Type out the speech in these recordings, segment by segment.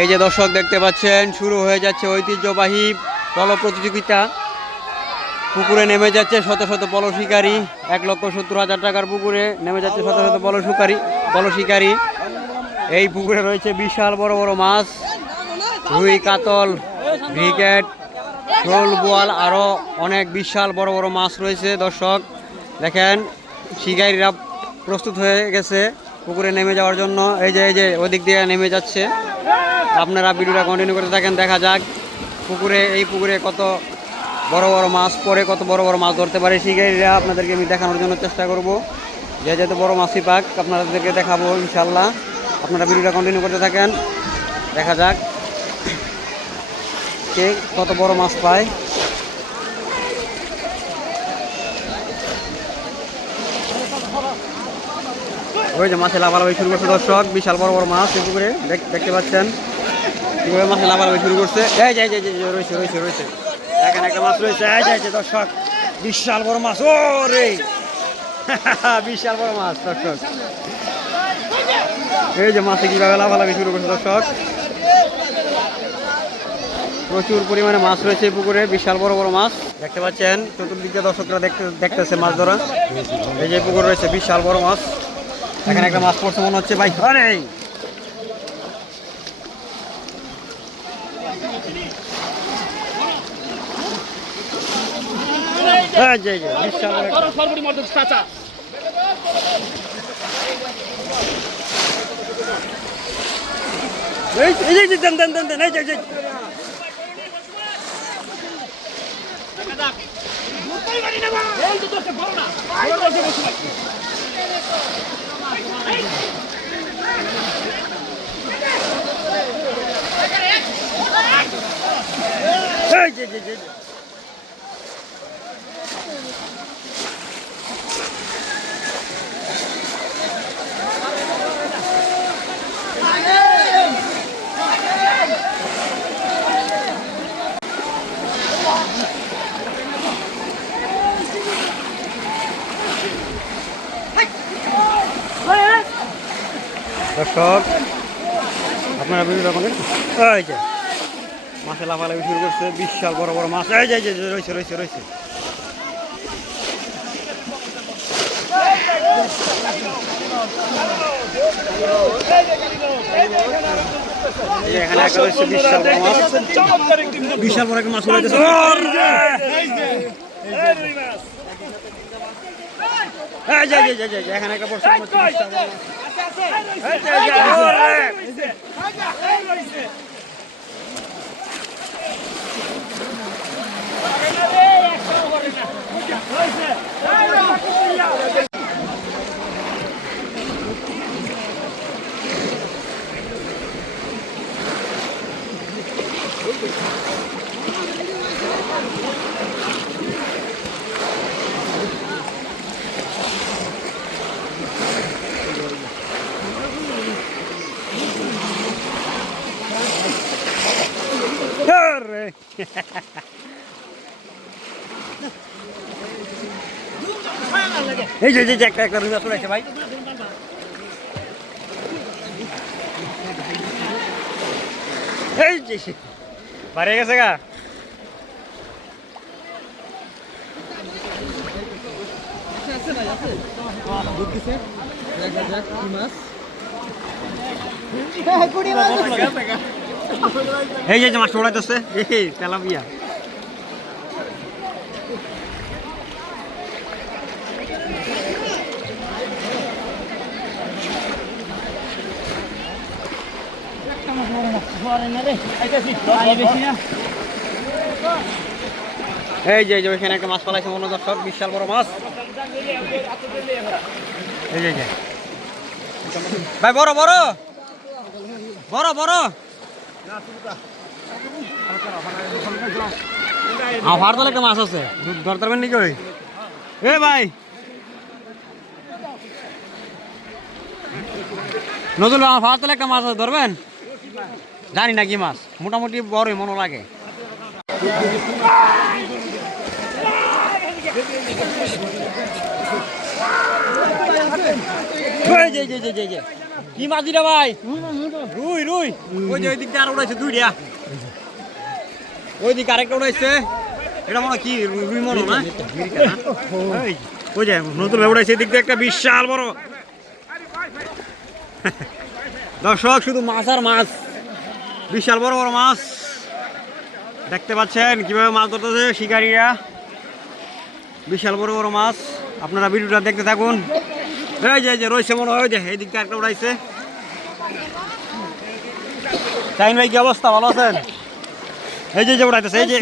এই যে দর্শক দেখতে পাচ্ছেন শুরু হয়ে যাচ্ছে ঐতিহ্যবাহী পল প্রতিযোগিতা। পুকুরে নেমে যাচ্ছে শত শত পল শিকারী। 1,70,000 টাকার পুকুরে নেমে যাচ্ছে শত শত পল শিকারী। এই পুকুরে রয়েছে বিশাল বড় বড় মাছ, রুই, কাতল, ব্রিগেড, শোল, বোয়াল, আরও অনেক বিশাল বড় বড় মাছ রয়েছে। দর্শক দেখেন শিকারীরা প্রস্তুত হয়ে গেছে পুকুরে নেমে যাওয়ার জন্য। এই যে ওদিক দিয়ে নেমে যাচ্ছে। আপনারা ভিডিওটা কন্টিনিউ করতে থাকেন, দেখা যাক এই পুকুরে কত বড় বড় মাছ পড়ে, কত বড় বড় মাছ ধরতে পারে শিকারীরা। আপনাদেরকে আমি দেখানোর জন্য চেষ্টা করব, যেহেতু বড় মাছই পাক আপনাদেরকে দেখাবো ইনশাল্লাহ। আপনারা ভিডিওটা কন্টিনিউ করতে থাকেন, দেখা যাক কে কত বড় মাছ পায়। ওই যে মাছে লাফালাফি শুরু করছে দর্শক, বিশাল বড় বড় মাছ এই পুকুরে দেখতে পাচ্ছেন কিভাবে মাছে লাফালাফি শুরু করছে। এই যে রয়েছে এখানে একটা মাছ রয়েছে। এই যে দর্শক বিশাল বড় মাছ, ও রে বিশাল বড় মাছ দর্শক। এই যে মাছে কিভাবে লাফালাফি শুরু করছে দর্শক, প্রচুর পরিমাণে মাছ রয়েছে এই পুকুরে, বিশাল বড় বড় মাছ দেখতে পাচ্ছেন। চতুর্দিকে দর্শকরা দেখতেছে মাছ ধরা। এই যে পুকুর রয়েছে বিশাল বড় মাছ, এখানে একটা মাছ পড়ছে মনে হচ্ছে ভাই। আরে দর্শক আপনারা ভিডিওটা দেখুন। এই যে মাছে লাফালাফি শুরু করছে, বিশাল বড় বড় মাছ। এই যে রয়েছে এখানে একটা রয়েছে বিশাল বড় মাছ, বিশাল বড় একটা মাছ রয়েছে। এখানে একটা বড় এই যে একটা রুই মাছ রয়েছে ভাই। এই যে বাড়ে গেছে গা। এই যে মাছ উড়াইতেছে তেলাপিয়া। এই যে ওইখানে একটা মাছ পালাইছে মনে দর্শক, বিশাল বড় মাছ। এই যে ভাই বড় আমার তো একটা মাছ আছে, ধরতে পারবেন নাকি? ওই এ ভাই নজরুল, আমার ফার তলে একটা মাছ আছে, ধরবেন? জানি না কি মাছ, মোটামুটি বড়ই মনে লাগে। কি মাঝিটা ভাই? রুই রুই। ওই যে ওই দিক দিয়ে আর উড়াইছে দুইটা। ওই দিকে আরেকটা উড়াইছে। এটা মনে হয় কি রুই মনে না? ওই যে নতুন উড়াইছে এদিক দিয়ে একটা বিশাল বড়। দর্শক শুধু মাছ আর মাছ, বিশাল বড় বড় মাছ দেখতে পাচ্ছেন কিভাবে মাছ ধরতেছে শিকারীরা। বিশাল বড় বড় মাছ, আপনারা ভিডিওটা দেখতে থাকুন। এই যে রয়েছে মনে হয়, যে এই দিকটা একটা উড়াইছে। তাইন ভাই কি অবস্থা, ভালো আছেন? এই যে উড়াইতেছে, এই যে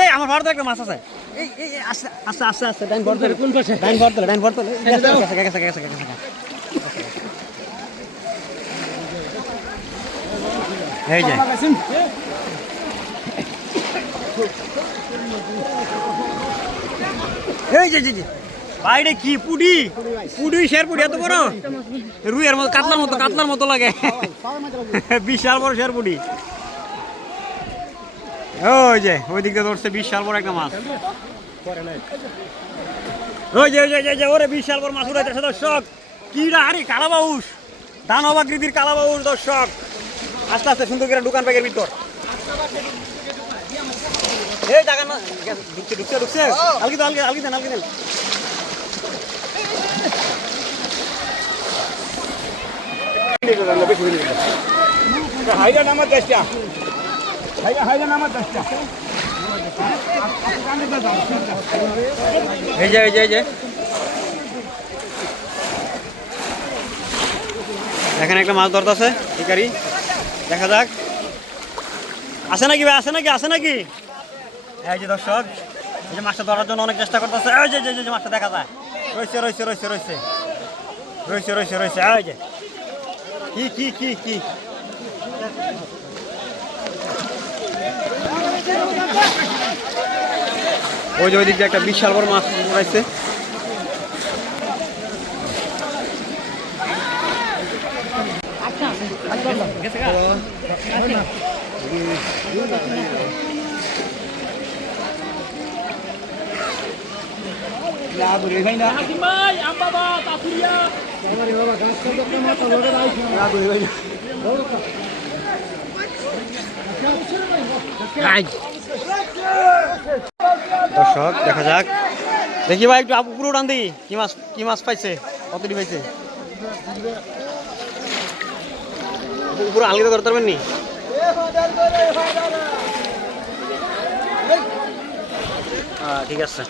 এই আমার ভারতে একটা মাছ আছে। এই এই আস্তে আস্তে আস্তে আস্তে ডাইন ভরতে, কোন পাশে? ডাইন ভরতে ডাইন ভরতে। এই যে এই যে বাইরে কি পুডি পুডি শের পুডি এত বড় রুইয়ের মতো কাতলার মতো লাগে। বিশাল বড় শের পুডি। ওই যে ওই দিক দিয়ে ধরছে বিশাল বড় একটা মাছ। ওই যে ওরে বিশাল বড় মাছ উড়াইতেছে দর্শক। কি আরে কালাবাউস, দানব আকৃতির কালাবাউস দর্শক। আস্তে আস্তে সুন্দর করে দোকান ব্যাগের ভিতর। এই জায়গা না ঢুকছে আলগি দেন। হাইরা নামার চেষ্টা, হাইরা নামার চেষ্টা। এই যে এখানে একটা মাছ ধরতেছে শিকারি, দেখা যাক আসে নাকি ভাই, আসে নাকি। এই যে দর্শক, এই যে মাছটা ধরার জন্য অনেক চেষ্টা করতেছে। এই যে মাছটা দেখা যায়, রয়েছে। এই যে কি ওই যে ওই দিক দিয়ে একটা বিশাল বড় মাছ রয়েছে। দর্শক দেখা যাক, দেখি ভাই একটু পুরো টান দিই। কি মাছ পাইছে, কতটি পাইছে? পুরো আলগিতে ধরতে পারবেন নি? ঠিক আছে।